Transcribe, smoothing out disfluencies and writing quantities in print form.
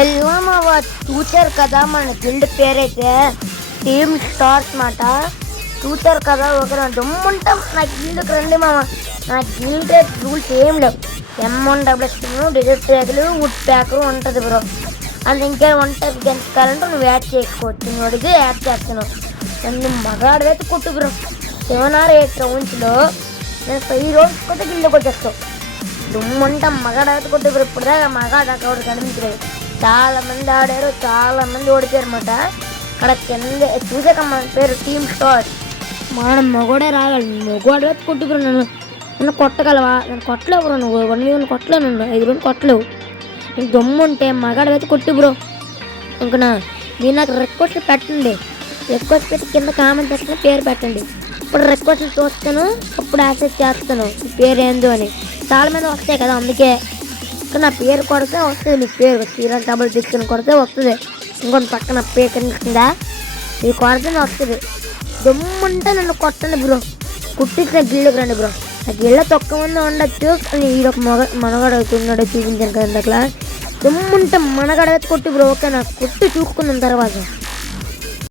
ఎల్లుమా చూసారు కదా మన గిల్డ్ పేరైతే టీమ్ స్టార్స్ మాట. చూసారు కదా ఒక దమ్ముంటాం నా గిల్డ్కి రండి మామ. నా గిల్డ్ రూల్స్ ఏం లేవు. M1 డిజిట్ ట్యాగులు వుడ్ ప్యాకర్ ఉంటుంది బ్రో. అది ఇంకా ఉంటుంది గెలుచుకోవాలంటే నువ్వు యాడ్ చేసుకోవచ్చు. నువ్వు అడిగి యాడ్ చేస్తున్నావు. నన్ను మగాడైతే కొట్టు బ్రో. 7 or 8 రౌండ్స్లో నేను 5 rounds కొట్టి గిల్డ్కి వచ్చేస్తావు. దుమ్ముంటాం మగాడైతే కొట్టు బ్రో. ఇప్పుడు దాకా మగాడు అక్కడ కనిపించలేదు. చాలామంది ఆడారు, చాలామంది ఓడిపోయారు అన్నమాట. అక్కడ కింద చూసాక మన పేరు టీమ్ స్టార్. మనం మగోడే రాగలి. మగోడే కొట్టు బ్రో. నన్ను కొట్టగలవా? నన్ను కొట్టలేవు బ్రో. నువ్వు 1v1 కొట్టలేవు. నన్ను 5 rounds కొట్టలేవు. నీకు దమ్ము ఉంటే మగాడైతే కొట్టు బ్రో. ఇంకనా మీరు నాకు రిక్వెస్ట్ పెట్టండి. రిక్వెస్ట్ పెట్టి కింద కామెంట్ సెక్షన్లో పేరు పెట్టండి. ఇప్పుడు రిక్వెస్ట్ చూస్తాను, అప్పుడు యాక్సెప్ట్ చేస్తాను మీ పేరు ఏందో అని. చాలామంది వస్తాయి కదా, అందుకే ఇక్కడ నా పేరు కొడితే వస్తుంది. మీ పేరు 366 కొడితే వస్తుంది. ఇంకొన్ని పక్కన పేరు కనిపిస్తుందా? ఇది కొడితే వస్తుంది. దమ్ముంటే నన్ను కొట్టండి బ్రో. కుట్టించిన గిల్డ్కి రండి బ్రో. ఆ గిళ్ళ తొక్క ముందు ఉండొచ్చు, కానీ ఈడొక మనగాడు అవుతున్నాడు చూపించాను కదా అట్లా. దమ్ముంటే మనగాడైతే కొట్టి బ్రో. ఓకే, నాకు కొట్టి చూసుకున్న తర్వాత